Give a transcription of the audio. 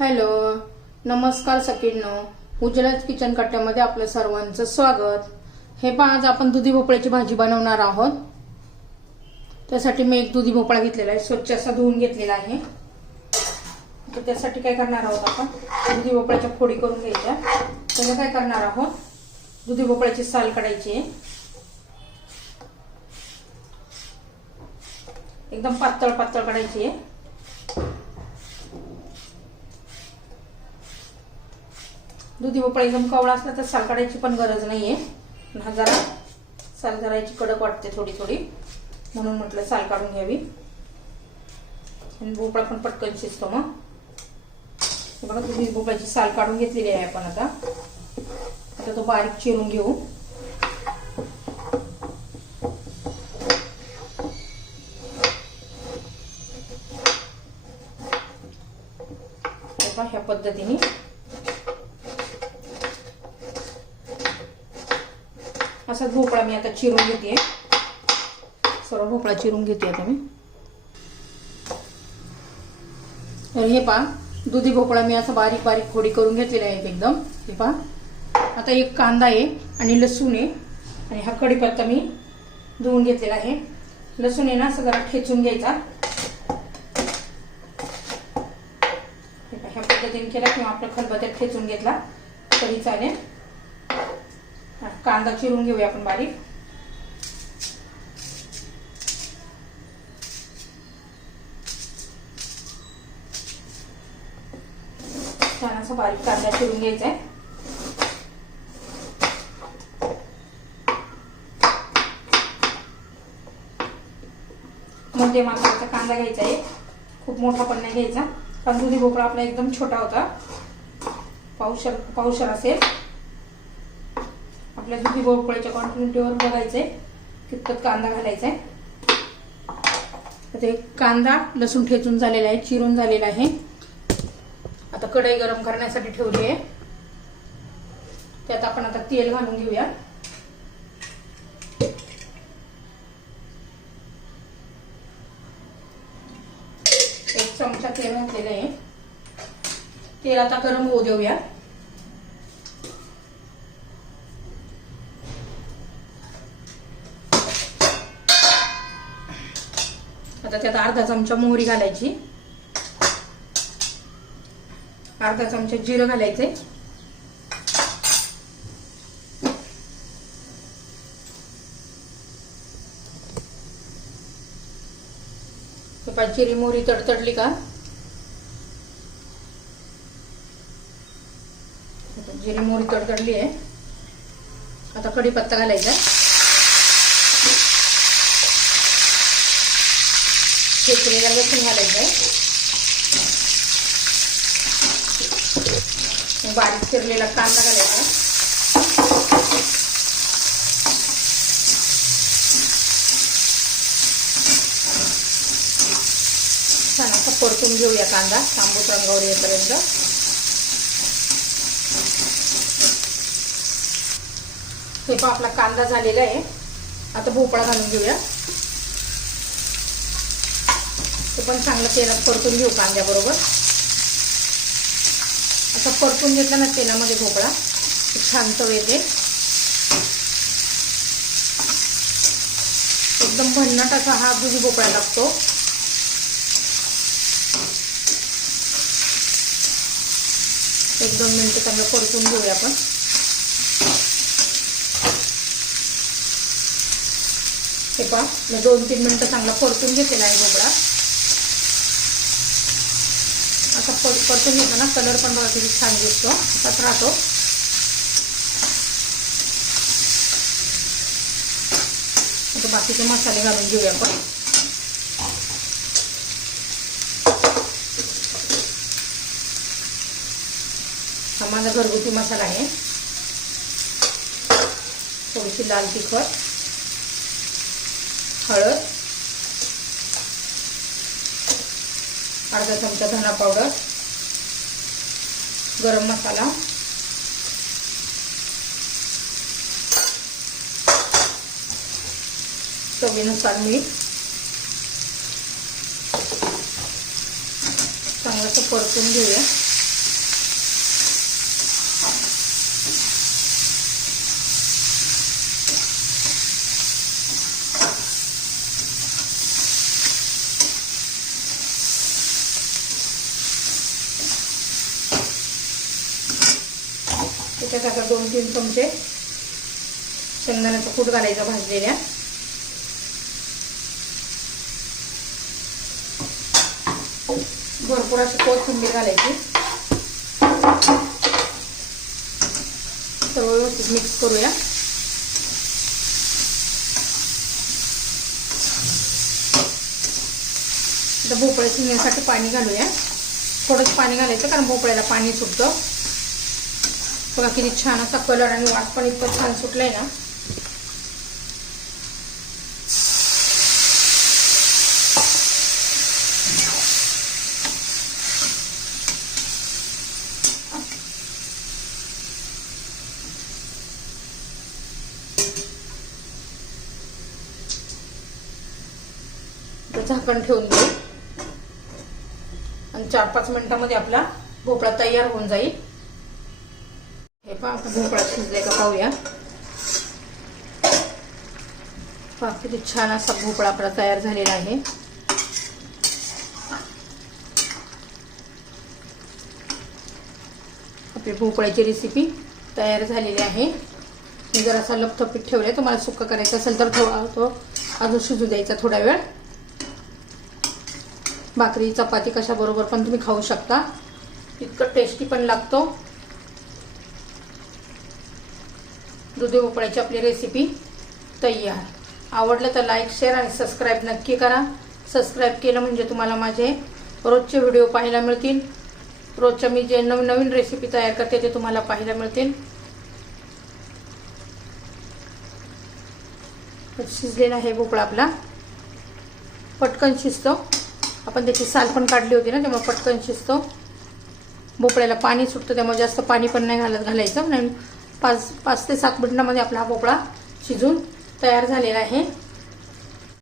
Hello नमस्कार सकिडनो उज्ज्वलाच kitchen कट्ट्यामध्ये आपलं सर्वांचं स्वागत. हे पहा आज आपण दुधी भोपळ्याची भाजी बनवणार आहोत. त्यासाठी मी एक दुधी भोपळा घेतलेला आहे स्वच्छ असा धुवून घेतलेला आहे. तर त्यासाठी काय करणार आहोत आपण? दुधी भोपळ्याच्या फोडी करून घ्यायच्या. त्याला काय करणार आहोत? दुधी भोपळ्याची साल काढायची आहे. एकदम पातळ पातळ काढायची आहे. दुधी भोपळा एकदम कवळा असला तर साल काढायची पण गरज नाहीये. पण हा जरा साल करायची कडक वाटते थोडी थोडी. म्हणून म्हटलं साल काढून घ्यावी. आणि भोपळा पण पटकन शिजतो मग. बघा दुधी भोपळ्याची साल काढून घेतलेली आहे आपण आता. आता तो बारीक चिरून घेऊ. ह्या पद्धतीने असा भोपळा मी आता चिरून घेते सर्व भोपळा चिरून घेते आता मी. तर हे पहा दुधी भोपळा मी असं बारीक बारीक फोडी करून घेतलेला आहे एकदम. हे पहा. आता एक कांदा आहे आणि लसूण आहे. आणि हा कढीपत्ता मी धुवून घेतलेला आहे. लसूण आहे ना असं जरा ठेचून घ्यायचा. ह्या पद्धतीने केला किंवा आपल्या खलबत्यात ठेचून घेतला तरी चालेल. कांदा चिरून घेऊया आपण बारीक. छान असा बारीक कांदा चिरून घ्यायचा आहे मध्यम आकाराचा कांदा घ्यायचा आहे खूप मोठा पण नाही घ्यायचा. कारण दुधी भोपळा आपला एकदम छोटा होता. पावशर पावशर असेल. आपल्या दुधी भोपळ्याच्या क्वांटिटीवर बघायचंय. कितपत कांदा घालायचा आहे ते कांदा लसूण ठेचून झालेला आहे चिरून झालेला आहे. आता कढई गरम करण्यासाठी ठेवली आहे. त्यात आपण आता तेल घालून घेऊया. एक चमचा तेल घातलेलं आहे. तेल आता गरम होऊ देऊया. आता त्यात अर्धा चमचा मोहरी घालायची. अर्धा चमचा जिरं घालायचे जिरी मोहरी तडतडली का? जिरी मोहरी तडतडली आहे. आता कढीपत्ता घालायचा ठेचलेला लसूण घालायचं आहे बारीक चिरलेला कांदा घालायचा. छान असं परतून घेऊया कांदा तांबूस रंगावर येईपर्यंत. हे पण आपला कांदा झालेला आहे. आता भोपळा घालून घेऊया ते पण चांगलं तेलात परतून घेऊ कांद्याबरोबर. असा परतून घेतला ना तेलामध्ये भोपळा छान चव येते. एकदम भन्नाट असा हा दुधी भोपळा लागतो. एक दोन मिनिटं चांगलं परतून घेऊया आपण. हे पहा दोन तीन मिनटं चांगला परतून घेतलेला आहे भोपळा. असा परतून येतो ना कलर पण बघा किती छान दिसतो. असाच राहतो. आता बाकीचे मसाले घालून घेऊया आपण. हा माझा घरगुती मसाला आहे. थोडीशी लाल तिखट हळद अर्धा चमचा धना पावडर गरम मसाला चवीनुसार मीठ चांगलंसं परतून घेऊया. त्याच्यात आता दोन तीन चमचे शेंगदाण्याचा कूट घालायचा भाजलेल्या. भरपूर अशी कोथिंबीर घालायची. सर्व व्यवस्थित मिक्स करूया. आता भोपळ्या शिजण्यासाठी पाणी घालूया. थोडंच पाणी घालायचं कारण भोपळ्याला पाणी सुटतं. बघा किती छान असा कलर आणि वाट पण इतकं छान सुटलंय ना. झाकण ठेवून देऊ आणि चार पाच मिनिटामध्ये आपला भोपळा तयार होऊन जाईल. हे पहा आता भोपळा शिजलाय का पाहूया पहा किती छान असा भोपळा आपला तयार झालेला आहे आपली भोपळ्याची रेसिपी तयार झालेली आहे मी जर असा लपथपीत ठेवलाय तुम्हाला सुक्का करायचं असेल तर थोडा तो अजून शिजू द्यायचा थोडा वेळ भाकरी चपाती कशाबरोबर पण तुम्ही खाऊ शकता इतकं टेस्टी पण लागतो दुधी भोपळ्याची आपली रेसिपी तयार. आवडलं तर लाईक शेअर आणि सबस्क्राईब नक्की करा. सबस्क्राईब केलं म्हणजे तुम्हाला माझे रोजचे व्हिडिओ पाहायला मिळतील. रोजच्या मी जे नवनवीन रेसिपी तयार करते ते तुम्हाला पाहायला मिळतील. शिजलेला आहे भोपळा आपला. पटकन शिजतो. आपण त्याची साल पण काढली होती ना त्यामुळे पटकन शिजतो. भोपळ्याला पाणी सुटतं त्यामुळे जास्त पाणी पण नाही घालत घालायचं. नाही पाच पाच ते सात मिनिटामध्ये आपला हा भोपळा शिजून तयार झालेला आहे.